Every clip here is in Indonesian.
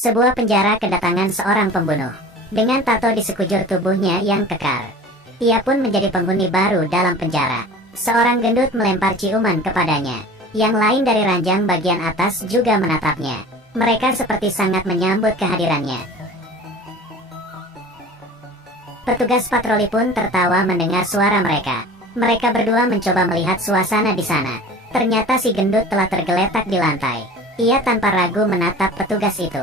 Sebuah penjara kedatangan seorang pembunuh dengan tato di sekujur tubuhnya yang kekar. Ia pun menjadi penghuni baru dalam penjara. Seorang gendut melempar ciuman kepadanya. Yang lain dari ranjang bagian atas juga menatapnya. Mereka seperti sangat menyambut kehadirannya. Petugas patroli pun tertawa mendengar suara mereka. Mereka berdua mencoba melihat suasana di sana. Ternyata si gendut telah tergeletak di lantai. Ia tanpa ragu menatap petugas itu.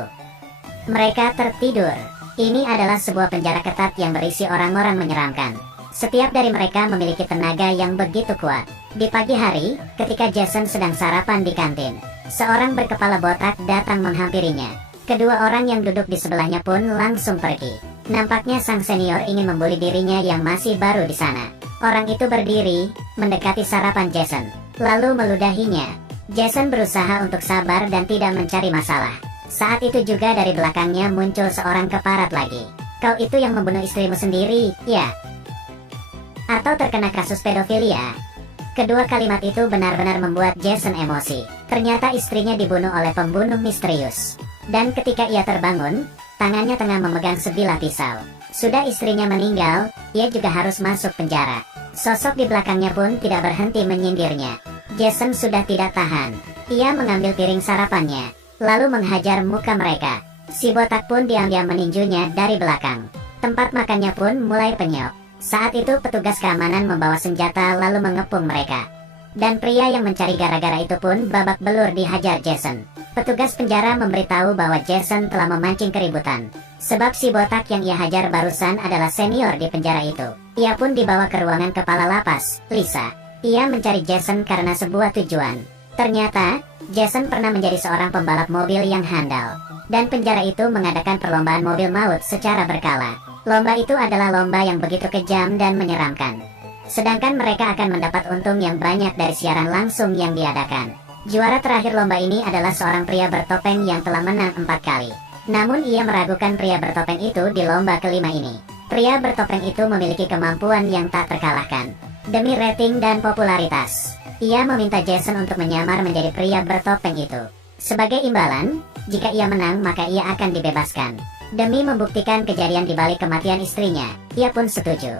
Mereka tertidur. Ini adalah sebuah penjara ketat yang berisi orang-orang menyeramkan. Setiap dari mereka memiliki tenaga yang begitu kuat. Di pagi hari, ketika Jason sedang sarapan di kantin, seorang berkepala botak datang menghampirinya. Kedua orang yang duduk di sebelahnya pun langsung pergi. Nampaknya sang senior ingin membuli dirinya yang masih baru di sana. Orang itu berdiri, mendekati sarapan Jason, lalu meludahinya. Jason berusaha untuk sabar dan tidak mencari masalah. Saat itu juga dari belakangnya muncul seorang keparat lagi. Kau itu yang membunuh istrimu sendiri, ya? Atau terkena kasus pedofilia? Kedua kalimat itu benar-benar membuat Jason emosi. Ternyata istrinya dibunuh oleh pembunuh misterius. Dan ketika ia terbangun, tangannya tengah memegang sebilah pisau. Sudah istrinya meninggal, ia juga harus masuk penjara. Sosok di belakangnya pun tidak berhenti menyindirnya. Jason sudah tidak tahan. Ia mengambil piring sarapannya, lalu menghajar muka mereka. Si botak pun diam-diam meninjunya dari belakang. Tempat makannya pun mulai penyok. Saat itu petugas keamanan membawa senjata lalu mengepung mereka. Dan pria yang mencari gara-gara itu pun babak belur dihajar Jason. Petugas penjara memberitahu bahwa Jason telah memancing keributan. Sebab si botak yang ia hajar barusan adalah senior di penjara itu. Ia pun dibawa ke ruangan kepala lapas, Lisa. Ia mencari Jason karena sebuah tujuan. Ternyata, Jason pernah menjadi seorang pembalap mobil yang handal. Dan penjara itu mengadakan perlombaan mobil maut secara berkala. Lomba itu adalah lomba yang begitu kejam dan menyeramkan. Sedangkan mereka akan mendapat untung yang banyak dari siaran langsung yang diadakan. Juara terakhir lomba ini adalah seorang pria bertopeng yang telah menang 4 kali. Namun ia meragukan pria bertopeng itu di lomba kelima ini. Pria bertopeng itu memiliki kemampuan yang tak terkalahkan. Demi rating dan popularitas, ia meminta Jason untuk menyamar menjadi pria bertopeng itu. Sebagai imbalan, jika ia menang maka ia akan dibebaskan. Demi membuktikan kejadian di balik kematian istrinya, ia pun setuju.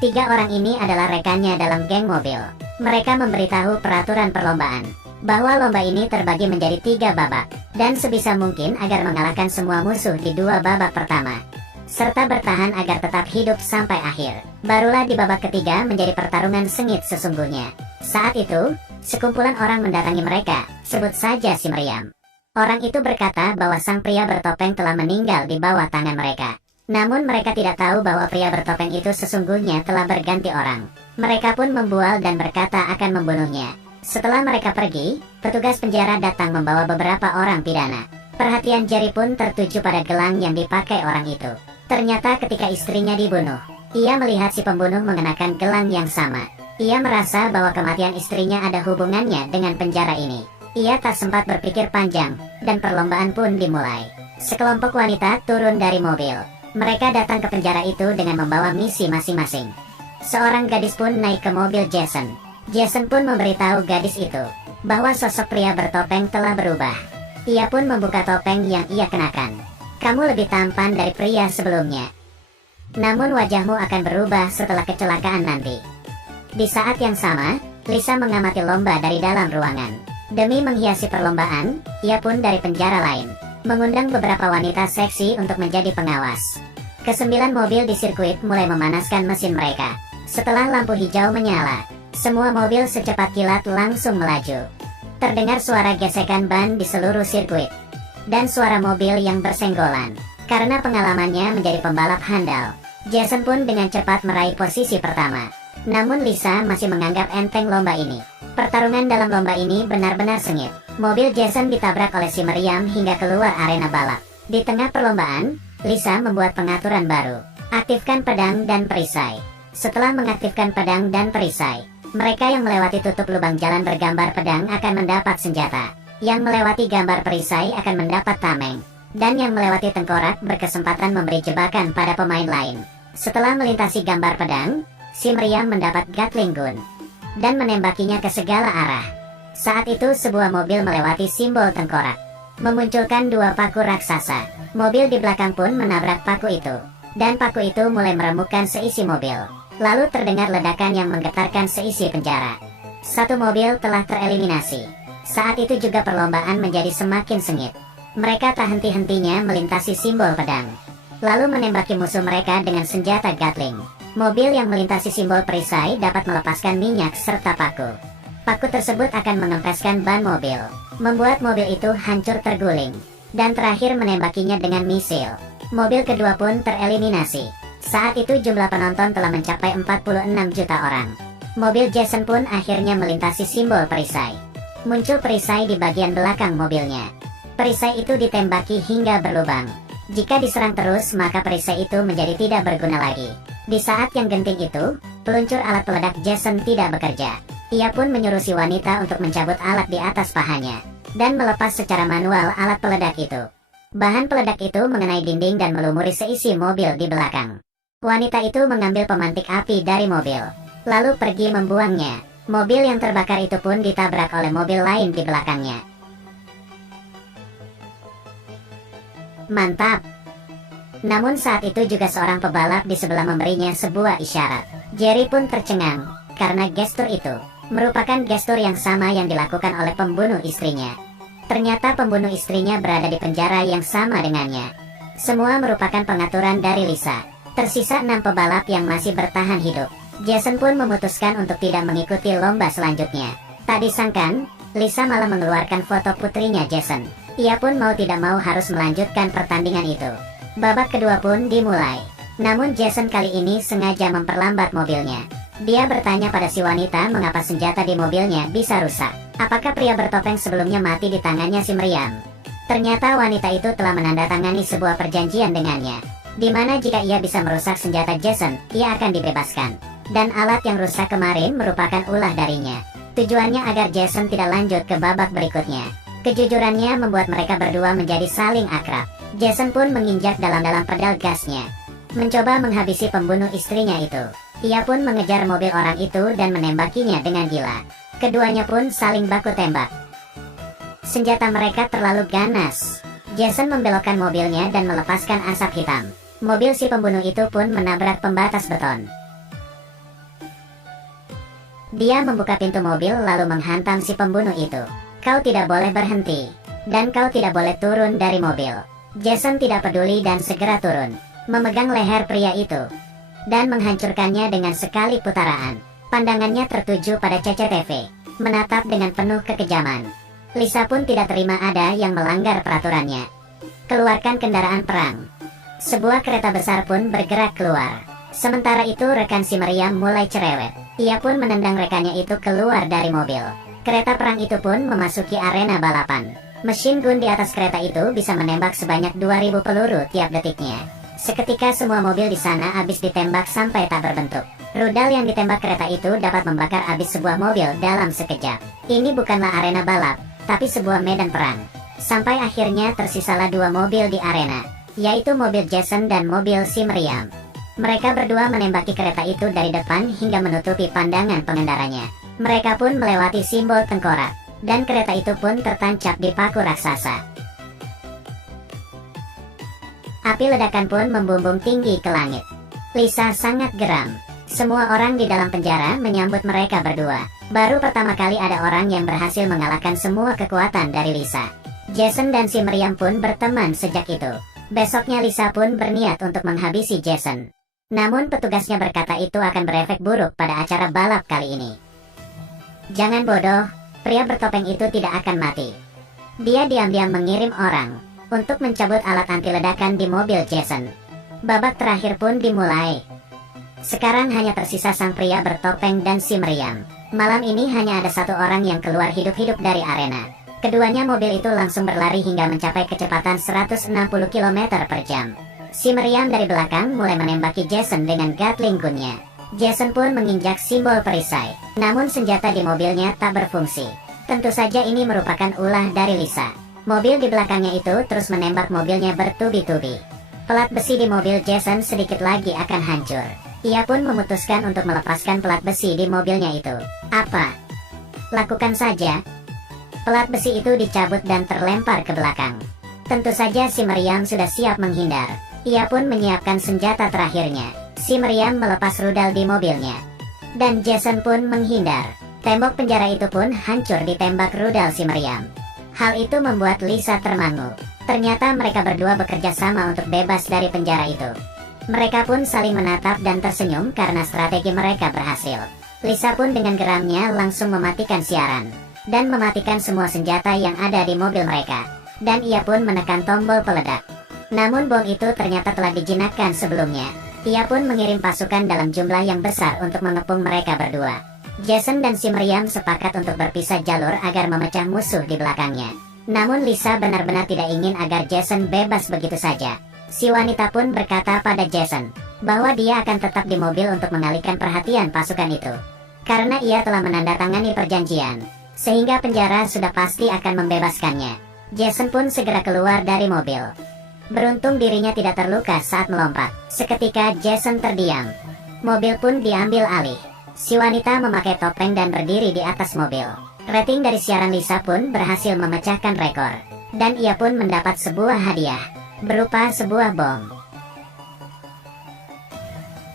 3 orang ini adalah rekannya dalam geng mobil. Mereka memberitahu peraturan perlombaan, bahwa lomba ini terbagi menjadi 3 babak, dan sebisa mungkin agar mengalahkan semua musuh di 2 babak pertama, serta bertahan agar tetap hidup sampai akhir. Barulah di babak ketiga menjadi pertarungan sengit sesungguhnya. Saat itu, sekumpulan orang mendatangi mereka, sebut saja si meriam. Orang itu berkata bahwa sang pria bertopeng telah meninggal di bawah tangan mereka. Namun mereka tidak tahu bahwa pria bertopeng itu sesungguhnya telah berganti orang. Mereka pun membual dan berkata akan membunuhnya. Setelah mereka pergi, petugas penjara datang membawa beberapa orang pidana. Perhatian Jerry pun tertuju pada gelang yang dipakai orang itu. Ternyata ketika istrinya dibunuh, ia melihat si pembunuh mengenakan gelang yang sama. Ia merasa bahwa kematian istrinya ada hubungannya dengan penjara ini. Ia tak sempat berpikir panjang, dan perlombaan pun dimulai. Sekelompok wanita turun dari mobil. Mereka datang ke penjara itu dengan membawa misi masing-masing. Seorang gadis pun naik ke mobil Jason. Jason pun memberitahu gadis itu bahwa sosok pria bertopeng telah berubah. Ia pun membuka topeng yang ia kenakan. Kamu lebih tampan dari pria sebelumnya. Namun wajahmu akan berubah setelah kecelakaan nanti. Di saat yang sama, Lisa mengamati lomba dari dalam ruangan. Demi menghiasi perlombaan, ia pun dari penjara lain mengundang beberapa wanita seksi untuk menjadi pengawas. Ke-9 mobil di sirkuit mulai memanaskan mesin mereka. Setelah lampu hijau menyala, semua mobil secepat kilat langsung melaju. Terdengar suara gesekan ban di seluruh sirkuit, dan suara mobil yang bersenggolan. Karena pengalamannya menjadi pembalap handal, Jason pun dengan cepat meraih posisi pertama. Namun Lisa masih menganggap enteng lomba ini. Pertarungan dalam lomba ini benar-benar sengit. Mobil Jason ditabrak oleh si meriam hingga keluar arena balap. Di tengah perlombaan, Lisa membuat pengaturan baru. Aktifkan pedang dan perisai. Setelah mengaktifkan pedang dan perisai, mereka yang melewati tutup lubang jalan bergambar pedang akan mendapat senjata. Yang melewati gambar perisai akan mendapat tameng. Dan yang melewati tengkorak berkesempatan memberi jebakan pada pemain lain. Setelah melintasi gambar pedang, si meriam mendapat Gatling gun dan menembakinya ke segala arah. Saat itu sebuah mobil melewati simbol tengkorak, memunculkan 2 paku raksasa. Mobil di belakang pun menabrak paku itu. Dan paku itu mulai meremukkan seisi mobil. Lalu terdengar ledakan yang menggetarkan seisi penjara. Satu mobil telah tereliminasi. Saat itu juga perlombaan menjadi semakin sengit. Mereka tak henti-hentinya melintasi simbol pedang. Lalu menembaki musuh mereka dengan senjata Gatling. Mobil yang melintasi simbol perisai dapat melepaskan minyak serta paku. Paku tersebut akan mengempeskan ban mobil, membuat mobil itu hancur terguling. Dan terakhir menembakinya dengan misil. Mobil kedua pun tereliminasi. Saat itu jumlah penonton telah mencapai 46 juta orang. Mobil Jason pun akhirnya melintasi simbol perisai. Muncul perisai di bagian belakang mobilnya. Perisai itu ditembaki hingga berlubang. Jika diserang terus maka perisai itu menjadi tidak berguna lagi. Di saat yang genting itu, peluncur alat peledak Jason tidak bekerja. Ia pun menyuruh si wanita untuk mencabut alat di atas pahanya dan melepas secara manual alat peledak itu. Bahan peledak itu mengenai dinding dan melumuri seisi mobil di belakang. Wanita itu mengambil pemantik api dari mobil, lalu pergi membuangnya. Mobil yang terbakar itu pun ditabrak oleh mobil lain di belakangnya. Mantap! Namun saat itu juga seorang pebalap di sebelah memberinya sebuah isyarat. Jerry pun tercengang, karena gestur itu merupakan gestur yang sama yang dilakukan oleh pembunuh istrinya. Ternyata pembunuh istrinya berada di penjara yang sama dengannya. Semua merupakan pengaturan dari Lisa. Tersisa 6 pebalap yang masih bertahan hidup. Jason pun memutuskan untuk tidak mengikuti lomba selanjutnya. Tak disangkan, Lisa malah mengeluarkan foto putrinya Jason. Ia pun mau tidak mau harus melanjutkan pertandingan itu. Babak kedua pun dimulai. Namun Jason kali ini sengaja memperlambat mobilnya. Dia bertanya pada si wanita mengapa senjata di mobilnya bisa rusak. Apakah pria bertopeng sebelumnya mati di tangannya si meriam? Ternyata wanita itu telah menandatangani sebuah perjanjian dengannya, di mana jika ia bisa merusak senjata Jason, ia akan dibebaskan. Dan alat yang rusak kemarin merupakan ulah darinya. Tujuannya agar Jason tidak lanjut ke babak berikutnya. Kejujurannya membuat mereka berdua menjadi saling akrab. Jason pun menginjak dalam-dalam pedal gasnya, mencoba menghabisi pembunuh istrinya itu. Ia pun mengejar mobil orang itu dan menembakinya dengan gila. Keduanya pun saling baku tembak. Senjata mereka terlalu ganas. Jason membelokkan mobilnya dan melepaskan asap hitam. Mobil si pembunuh itu pun menabrak pembatas beton. Dia membuka pintu mobil lalu menghantam si pembunuh itu. Kau tidak boleh berhenti. Dan kau tidak boleh turun dari mobil. Jason tidak peduli dan segera turun, memegang leher pria itu dan menghancurkannya dengan sekali putaran. Pandangannya tertuju pada CCTV, menatap dengan penuh kekejaman. Lisa pun tidak terima ada yang melanggar peraturannya. Keluarkan kendaraan perang. Sebuah kereta besar pun bergerak keluar. Sementara itu rekan si meriam mulai cerewet. Ia pun menendang rekannya itu keluar dari mobil. Kereta perang itu pun memasuki arena balapan. Mesin gun di atas kereta itu bisa menembak sebanyak 2000 peluru tiap detiknya. Seketika semua mobil di sana habis ditembak sampai tak berbentuk. Rudal yang ditembak kereta itu dapat membakar habis sebuah mobil dalam sekejap. Ini bukanlah arena balap, tapi sebuah medan perang. Sampai akhirnya tersisalah 2 mobil di arena, yaitu mobil Jason dan mobil si meriam. Mereka berdua menembaki kereta itu dari depan hingga menutupi pandangan pengendaranya. Mereka pun melewati simbol tengkorak, dan kereta itu pun tertancap di paku raksasa. Api ledakan pun membumbung tinggi ke langit. Lisa sangat geram. Semua orang di dalam penjara menyambut mereka berdua. Baru pertama kali ada orang yang berhasil mengalahkan semua kekuatan dari Lisa. Jason dan si meriam pun berteman sejak itu. Besoknya Lisa pun berniat untuk menghabisi Jason. Namun petugasnya berkata itu akan berefek buruk pada acara balap kali ini. Jangan bodoh, pria bertopeng itu tidak akan mati. Dia diam-diam mengirim orang untuk mencabut alat anti ledakan di mobil Jason. Babak terakhir pun dimulai. Sekarang hanya tersisa sang pria bertopeng dan si meriam. Malam ini hanya ada satu orang yang keluar hidup-hidup dari arena. Keduanya mobil itu langsung berlari hingga mencapai kecepatan 160 km per jam. Si meriam dari belakang mulai menembaki Jason dengan Gatling gunnya. Jason pun menginjak simbol perisai. Namun senjata di mobilnya tak berfungsi. Tentu saja ini merupakan ulah dari Lisa. Mobil di belakangnya itu terus menembak mobilnya bertubi-tubi. Pelat besi di mobil Jason sedikit lagi akan hancur. Ia pun memutuskan untuk melepaskan pelat besi di mobilnya itu. Apa? Lakukan saja. Pelat besi itu dicabut dan terlempar ke belakang. Tentu saja si Meriam sudah siap menghindar. Ia pun menyiapkan senjata terakhirnya. Si Meriam melepas rudal di mobilnya. Dan Jason pun menghindar. Tembok penjara itu pun hancur ditembak rudal si Meriam. Hal itu membuat Lisa termangu. Ternyata mereka berdua bekerja sama untuk bebas dari penjara itu. Mereka pun saling menatap dan tersenyum karena strategi mereka berhasil. Lisa pun dengan geramnya langsung mematikan siaran. Dan mematikan semua senjata yang ada di mobil mereka. Dan ia pun menekan tombol peledak. Namun bom itu ternyata telah dijinakkan sebelumnya. Ia pun mengirim pasukan dalam jumlah yang besar untuk mengepung mereka berdua. Jason dan si Meriam sepakat untuk berpisah jalur agar memecah musuh di belakangnya. Namun Lisa benar-benar tidak ingin agar Jason bebas begitu saja. Si wanita pun berkata pada Jason bahwa dia akan tetap di mobil untuk mengalihkan perhatian pasukan itu. Karena ia telah menandatangani perjanjian, sehingga penjara sudah pasti akan membebaskannya. Jason pun segera keluar dari mobil. Beruntung dirinya tidak terluka saat melompat. Seketika Jason terdiam. Mobil pun diambil alih. Si wanita memakai topeng dan berdiri di atas mobil. Rating dari siaran Lisa pun berhasil memecahkan rekor. Dan ia pun mendapat sebuah hadiah, berupa sebuah bom.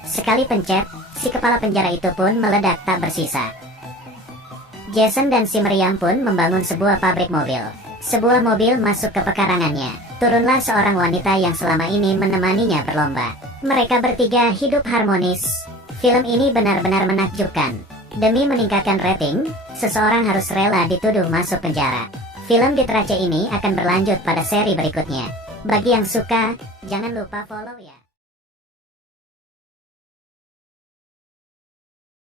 Sekali pencet, si kepala penjara itu pun meledak tak bersisa. Jason dan si Meriam pun membangun sebuah pabrik mobil. Sebuah mobil masuk ke pekarangannya. Turunlah seorang wanita yang selama ini menemaninya berlomba. Mereka bertiga hidup harmonis. Film ini benar-benar menakjubkan. Demi meningkatkan rating, seseorang harus rela dituduh masuk penjara. Film Diterace ini akan berlanjut pada seri berikutnya. Bagi yang suka, jangan lupa follow ya.